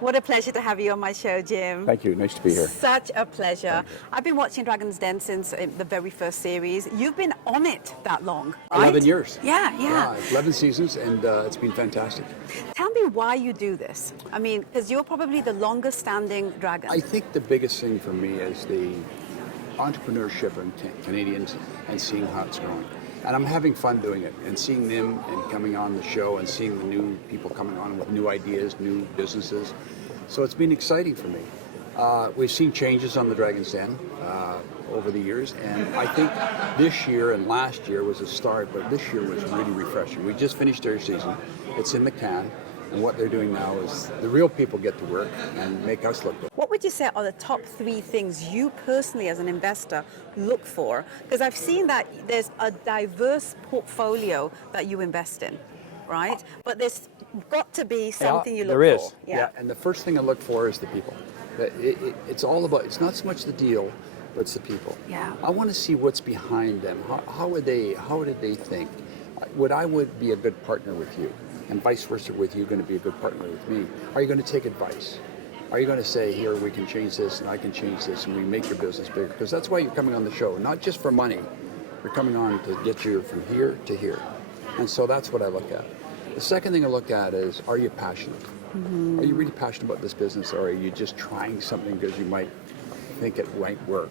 What a pleasure to have you on my show, Jim. Thank you. Nice to be here. Such a pleasure. I've been watching Dragon's Den since the very first series. You've been on it that long, right? 11 years. Yeah. 11 seasons, and it's been fantastic. Tell me why you do this. I mean, because you're probably the longest standing dragon. I think the biggest thing for me is the entrepreneurship of Canadians and seeing how it's going. And I'm having fun doing it and seeing them and coming on the show and seeing the new people coming on with new ideas, new businesses. So it's been exciting for me. We've seen changes on the Dragon's Den over the years, and I think this year and last year was a start, but this year was really refreshing. We just finished their season. It's in the can, and what they're doing now is the real people get to work and make us look good. What would you say are the top 3 things you personally as an investor look for? Because I've seen that there's a diverse portfolio that you invest in, right? But there's got to be something you look there is. for. Yeah, and the first thing I look for is the people. It's all about, it's not so much the deal, but it's the people. Yeah. I want to see what's behind them. How did they think? I would be a good partner with you? And vice versa with you, going to be a good partner with me? Are you going to take advice? Are you going to say, here, we can change this and I can change this and we make your business bigger? Because that's why you're coming on the show, not just for money. You're coming on to get you from here to here. And so that's what I look at. The second thing I look at is, are you passionate? Mm-hmm. Are you really passionate about this business, or are you just trying something because you might think it might work?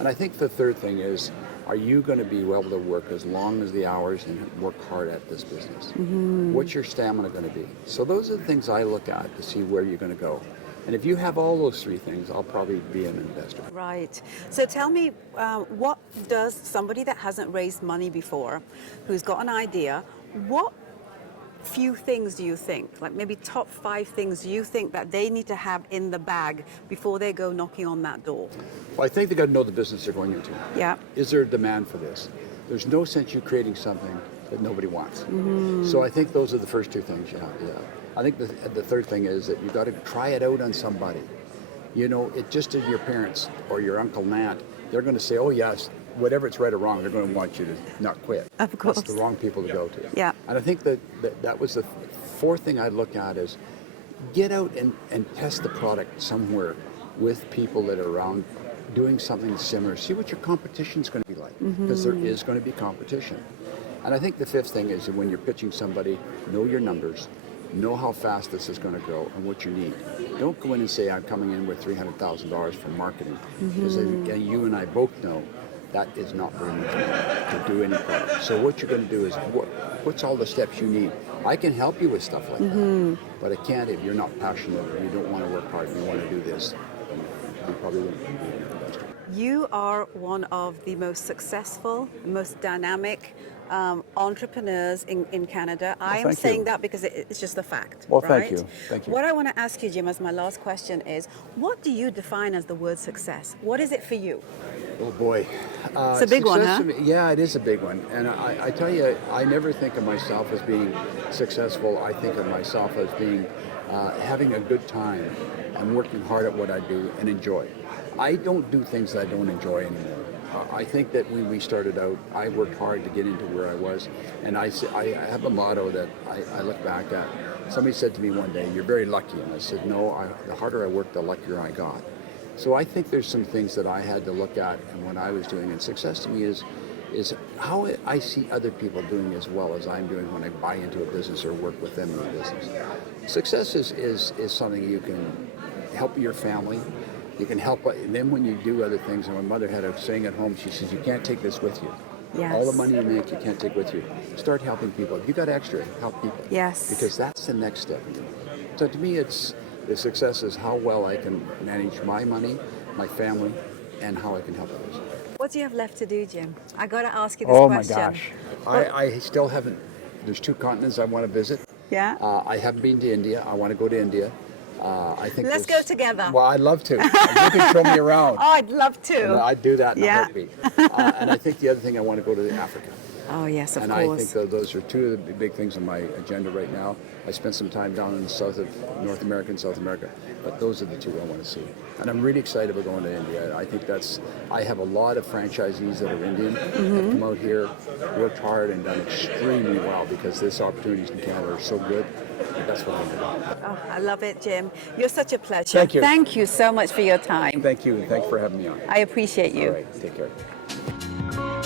And I think the third thing is, are you going to be able to work as long as the hours and work hard at this business? Mm-hmm. What's your stamina going to be? So those are the things I look at to see where you're going to go. And if you have all those 3 things, I'll probably be an investor. Right. So tell me, what does somebody that hasn't raised money before, who's got an idea, what few things do you think, like maybe top 5 things you think that they need to have in the bag before they go knocking on that door? Well, I think they got to know the business they're going into. Yeah. Is there a demand for this? There's no sense you creating something that nobody wants. Mm-hmm. So I think those are the first 2 things you have to have. I think the third thing is that you got to try it out on somebody. You know, it just as your parents or your uncle and aunt, they're going to say, oh yes, whatever it's right or wrong, they're going to want you to not quit. Of course. That's the wrong people to go to. Yeah. And I think that was the 4th thing I'd look at is get out and test the product somewhere with people that are around doing something similar. See what your competition's going to be like, because there is going to be competition. And I think the 5th thing is that when you're pitching somebody, know your numbers, know how fast this is going to grow and what you need. Don't go in and say, I'm coming in with $300,000 for marketing, because you and I both know that is not very much money to do any product. So what you're going to do is, what's all the steps you need? I can help you with stuff like that, but I can't if you're not passionate or you don't want to work hard and you want to do this. You probably wouldn't be an investor. You are one of the most successful, most dynamic entrepreneurs in Canada. I am saying that because it's just a fact. Well, right? Thank you. What I want to ask you, Jim, as my last question is, what do you define as the word success? What is it for you? Oh boy. It's a big one, huh? Yeah, it is a big one. And I tell you, I never think of myself as being successful. I think of myself as being having a good time and working hard at what I do and enjoy. I don't do things that I don't enjoy anymore. I think that when we started out, I worked hard to get into where I was, and I have a motto that I look back at. Somebody said to me one day, "You're very lucky," and I said, "No, the harder I worked, the luckier I got." So I think there's some things that I had to look at and what I was doing, and success to me is how I see other people doing as well as I'm doing when I buy into a business or work with them in a business. Success is something you can help your family. You can help, and then when you do other things, and my mother had a saying at home, she says, you can't take this with you. Yes. All the money you make, you can't take with you. Start helping people. If you got extra, help people. Yes. Because that's the next step. So to me, the success is how well I can manage my money, my family, and how I can help others. What do you have left to do, Jim? I got to ask you this question. Oh my gosh. I still haven't, there's 2 continents I want to visit. Yeah. I haven't been to India. I want to go to India. I think Let's go together. Well, I'd love to. You can show me around. Oh, I'd love to. I'd do that in a heartbeat. And I think the other thing, I want to go to Africa. Oh, yes, of and course. I think those are two of the big things on my agenda right now. I spent some time down in the south of North America and South America, but those are the two I want to see. And I'm really excited about going to India. I think I have a lot of franchisees that are Indian that come out here, worked hard, and done extremely well because this opportunities in Canada are so good. That's what I'm doing. Oh, I love it, Jim. You're such a pleasure. Thank you. Thank you so much for your time. Thank you, and thanks for having me on. I appreciate you. All right, take care.